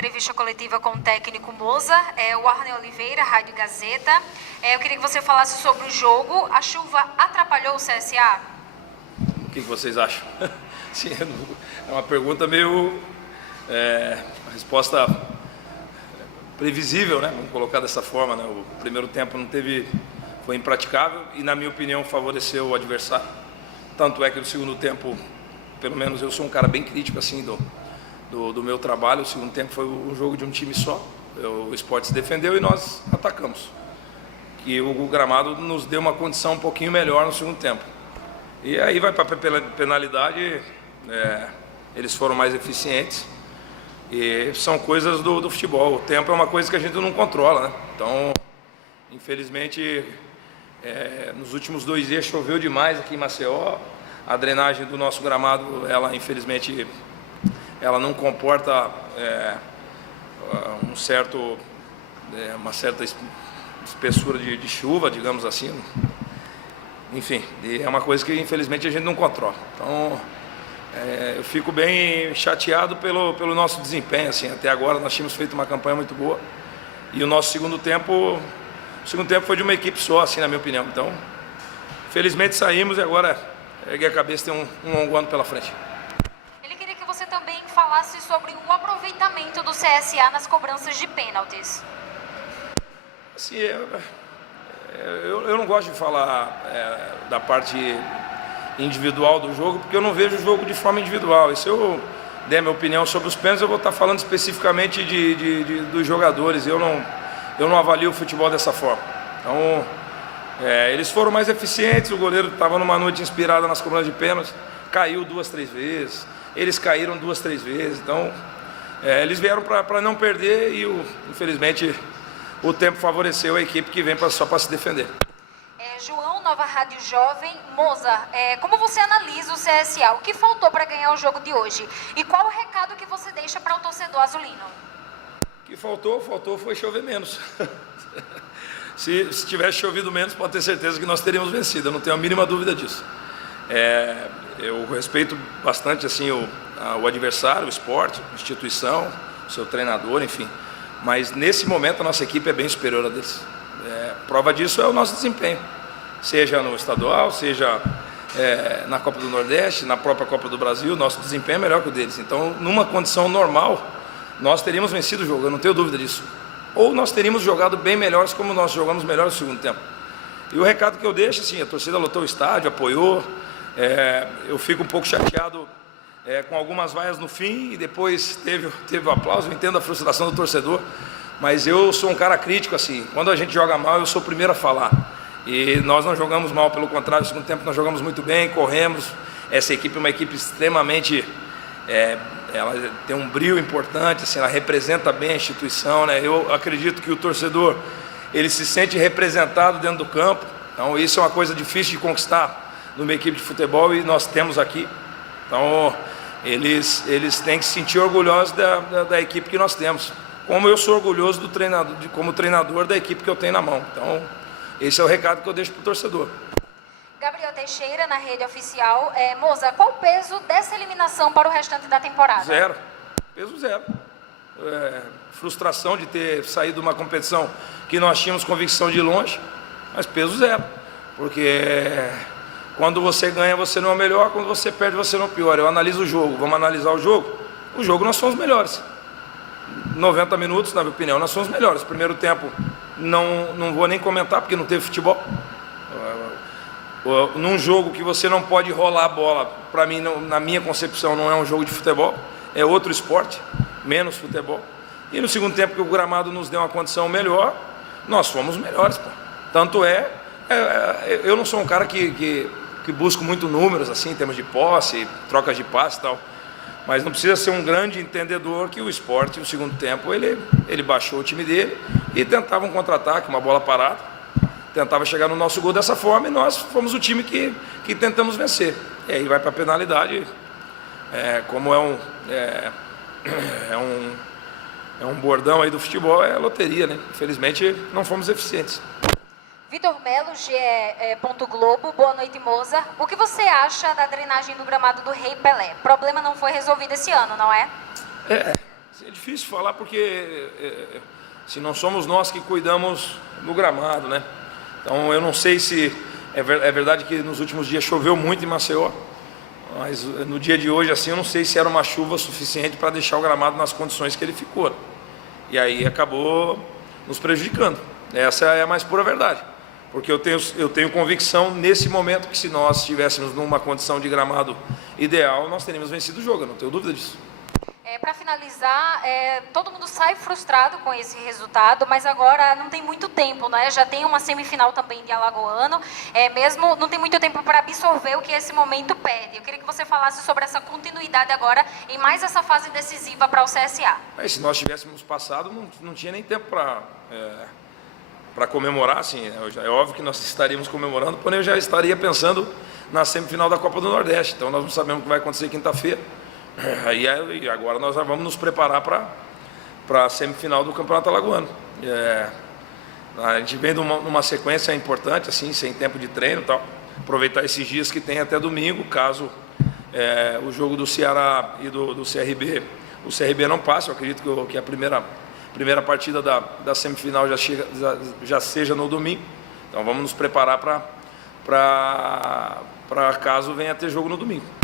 entrevista coletiva com o técnico Mozart, o Arne Oliveira, Rádio Gazeta. Eu queria que você falasse sobre o jogo. A chuva atrapalhou o CSA? O que vocês acham? Sim, é uma pergunta meio... a resposta previsível, né? Vamos colocar dessa forma, né? O primeiro tempo foi impraticável e, na minha opinião, favoreceu o adversário. Tanto é que no segundo tempo, pelo menos eu sou um cara bem crítico assim do meu trabalho. O segundo tempo foi um jogo de um time só. O Sport se defendeu e nós atacamos. E o gramado nos deu uma condição um pouquinho melhor no segundo tempo. E aí vai para a penalidade, eles foram mais eficientes. E são coisas do futebol. O tempo é uma coisa que a gente não controla, né? Então, infelizmente, nos últimos 2 dias choveu demais aqui em Maceió. A drenagem do nosso gramado, ela infelizmente, ela não comporta uma certa espessura de chuva, digamos assim. Enfim, é uma coisa que infelizmente a gente não controla. Então, eu fico bem chateado pelo nosso desempenho. Assim, até agora nós tínhamos feito uma campanha muito boa e o nosso segundo tempo foi de uma equipe só, assim, na minha opinião. Então, felizmente saímos e agora erguei a cabeça, tem um longo ano pela frente. Ele queria que você também falasse sobre o aproveitamento do CSA nas cobranças de pênaltis. Assim, eu não gosto de falar da parte individual do jogo, porque eu não vejo o jogo de forma individual. E se eu der a minha opinião sobre os pênaltis, eu vou estar falando especificamente dos jogadores. Eu não avalio o futebol dessa forma. Então, eles foram mais eficientes. O goleiro estava numa noite inspirada nas cobranças de pênaltis, caiu 2, 3 vezes. Eles caíram 2, 3 vezes. Então, eles vieram para não perder e, infelizmente, o tempo favoreceu a equipe que vem só para se defender. João, Nova Rádio Jovem. Mozart, como você analisa o CSA? O que faltou para ganhar o jogo de hoje? E qual o recado que você deixa para o torcedor azulino? O que faltou foi chover menos. Se tivesse chovido menos, pode ter certeza que nós teríamos vencido. Eu não tenho a mínima dúvida disso. Eu respeito bastante assim, o adversário, o esporte, a instituição, o seu treinador, enfim. Mas nesse momento a nossa equipe é bem superior a deles. Prova disso é o nosso desempenho. Seja no estadual, seja na Copa do Nordeste, na própria Copa do Brasil, nosso desempenho é melhor que o deles. Então, numa condição normal, nós teríamos vencido o jogo, eu não tenho dúvida disso. Ou nós teríamos jogado bem melhores como nós jogamos melhor no segundo tempo. E o recado que eu deixo, assim, a torcida lotou o estádio, apoiou. Eu fico um pouco chateado com algumas vaias no fim e depois teve o aplauso. Eu entendo a frustração do torcedor, mas eu sou um cara crítico, assim. Quando a gente joga mal, eu sou o primeiro a falar. E nós não jogamos mal, pelo contrário, no segundo tempo nós jogamos muito bem, corremos. Essa equipe é uma equipe extremamente... ela tem um brilho importante, assim, ela representa bem a instituição, né? Eu acredito que o torcedor, ele se sente representado dentro do campo. Então isso é uma coisa difícil de conquistar numa equipe de futebol e nós temos aqui. Então eles têm que se sentir orgulhosos da equipe que nós temos. Como eu sou orgulhoso como treinador da equipe que eu tenho na mão. Então esse é o recado que eu deixo para o torcedor. Gabriel Teixeira, na rede oficial. Mozart, qual o peso dessa eliminação para o restante da temporada? 0. Peso 0. Frustração de ter saído de uma competição que nós tínhamos convicção de ir longe, mas peso 0. Porque quando você ganha, você não é o melhor, quando você perde, você não é o pior. Eu analiso o jogo, vamos analisar o jogo. O jogo nós somos melhores. 90 minutos, na minha opinião, nós somos melhores. Primeiro tempo, não vou nem comentar, porque não teve futebol. Num jogo que você não pode rolar a bola, para mim, na minha concepção, não é um jogo de futebol, é outro esporte, menos futebol. E no segundo tempo que o gramado nos deu uma condição melhor, nós fomos melhores, pô. Tanto eu não sou um cara que busco muito números, assim, em termos de posse, trocas de passe e tal, mas não precisa ser um grande entendedor que o Sport, no segundo tempo, ele baixou o time dele e tentava um contra-ataque, uma bola parada. Tentava chegar no nosso gol dessa forma e nós fomos o time que tentamos vencer. E aí vai para a penalidade, como é um bordão aí do futebol, é loteria, né? Infelizmente não fomos eficientes. Vitor Melo, GE. Globo, boa noite, Mozart. O que você acha da drenagem do gramado do Rei Pelé? O problema não foi resolvido esse ano, não é? É difícil falar porque se não somos nós que cuidamos do gramado, né? Então eu não sei se é verdade que nos últimos dias choveu muito em Maceió, mas no dia de hoje assim eu não sei se era uma chuva suficiente para deixar o gramado nas condições que ele ficou. E aí acabou nos prejudicando. Essa é a mais pura verdade. Porque eu tenho convicção nesse momento que se nós estivéssemos numa condição de gramado ideal, nós teríamos vencido o jogo, eu não tenho dúvida disso. Para finalizar, todo mundo sai frustrado com esse resultado, mas agora não tem muito tempo, né? Já tem uma semifinal também de Alagoano, mesmo não tem muito tempo para absorver o que esse momento pede. Eu queria que você falasse sobre essa continuidade agora em mais essa fase decisiva para o CSA. Se nós tivéssemos passado, não tinha nem tempo para comemorar, assim, é óbvio que nós estaríamos comemorando, porém eu já estaria pensando na semifinal da Copa do Nordeste, então nós não sabemos o que vai acontecer quinta-feira. E agora nós já vamos nos preparar para a semifinal do Campeonato Alagoano. A gente vem numa sequência importante, assim, sem tempo de treino e tal. Aproveitar esses dias que tem até domingo, caso o jogo do Ceará e do CRB, o CRB não passe. Eu acredito que a primeira partida da semifinal já seja no domingo. Então vamos nos preparar para caso venha a ter jogo no domingo.